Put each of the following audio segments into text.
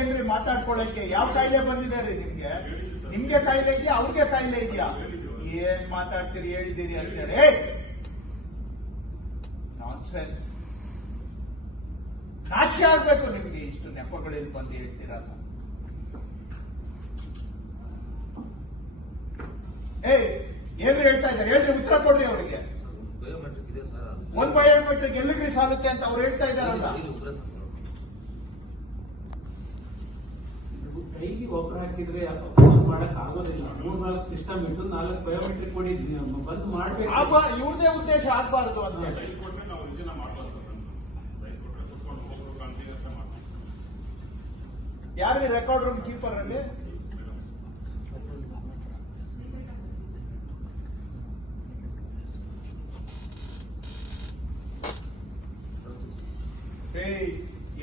ಏನ್ರಿ ಮಾತಾಡ್ಕೊಳ್ಳಕ್ಕೆ? ಯಾವ ಕಾಯಿಲೆ ಬಂದಿದೆ ರೀ ನಿಮ್ಗೆ? ನಿಮ್ಗೆ ಕಾಯಿಲೆ ಇದೆಯಾ, ಅವ್ರಿಗೆ ಕಾಯಿಲೆ ಇದೆಯಾ? ಏನ್ ಮಾತಾಡ್ತೀರಿ ಹೇಳಿದಿರಿ ಅಂತೇಳಿ ನಾನ್ಸೆನ್ಸ್. ನಾಚಿಕೆ ಆಗ್ಬೇಕು ನಿಮ್ಗೆ, ಇಷ್ಟು ನೆಪಗಳಲ್ಲಿ ಬಂದು ಹೇಳ್ತೀರಲ್ಲ. ಏನು ಹೇಳ್ತಾ ಇದ್ದಾರೆ ಹೇಳ್ರಿ, ಉತ್ತರ ಕೊಡ್ರಿ ಅವರಿಗೆ. ಒಂದ್ ಬಯೋಮೆಟ್ರಿಕ್ ಎಲ್ಲಿಗ್ರಿ ಸಾಲುತ್ತೆ ಅಂತ ಅವ್ರು ಹೇಳ್ತಾ ಇದಾರಲ್ಲ. ಕೈಗೆ ಒಬ್ಬರು ಹಾಕಿದ್ರೆ ಮಾಡಕ್ ಆಗೋದಿಲ್ಲ. 3-4 ಸಿಸ್ಟಮ್ ಇದ್ದು 4 ಬಯೋಮೆಟ್ರಿಕ್ ಕೊಡಿ ಬಂದ್ ಮಾಡ್ಬೇಕು. ಇವ್ರದೇ ಉದ್ದೇಶ ಆಗ್ಬಾರ್ದು ಅಂತ ಹೇಳಿ ಯಾರಿಗೆ ರೆಕಾರ್ಡ್ ರೂಮ್ ಕೀಪರ್ ಅಲ್ಲಿ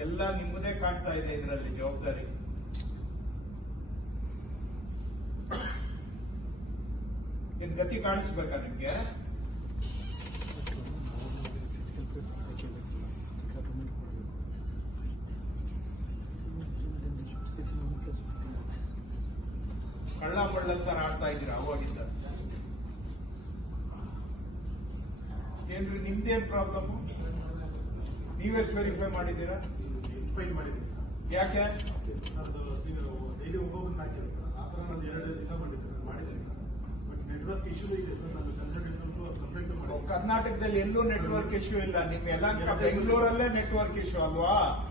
ಎಲ್ಲ ನಿಮ್ಮದೇ ಕಾಣ್ತಾ ಇದೆ ಇದರಲ್ಲಿ ಜವಾಬ್ದಾರಿ. ನಿಮ್ ಗತಿ ಕಾಣಿಸ್ಬೇಕಾ ನಿಮ್ಗೆ? ಕಳ್ಳ ಬಳ್ಳಂತ ಆಡ್ತಾ ಇದ್ದೀರಾ ಅವಾಗಿಂದ. ಏನ್ರಿ ನಿಮ್ದೇನ್ ಪ್ರಾಬ್ಲಮ್? ನೀವೆಷ್ಟು ವೆರಿಫೈ ಮಾಡಿದ್ದೀರಾ? ಯಾಕೆ ಡೈಲಿ ಒಬ್ಬೊಬ್ಬರನ್ನ ಹಾಕಿಲ್ಲ ಸರ್. ಆ ಥರ ನಾನು 2 ದಿವಸ ಮಾಡಿದ್ದೇನೆ, ಮಾಡಿದ್ದೇನೆ ಸರ್. ಬಟ್ ನೆಟ್ವರ್ಕ್ ಇಶ್ಯೂ ಇದೆ ಸರ್. ನಾನು ಕನ್ಸಲ್ಟೆಂಟ್ ಕಂಪ್ಲೇಂಟ್ ಮಾಡಿ. ಕರ್ನಾಟಕದಲ್ಲಿ ಎಲ್ಲೂ ನೆಟ್ವರ್ಕ್ ಇಶ್ಯೂ ಇಲ್ಲ. ನಿಮ್ ಯಲಹಂಕ ಬೆಂಗಳೂರಲ್ಲೇ ನೆಟ್ವರ್ಕ್ ಇಶ್ಯೂ ಅಲ್ವಾ?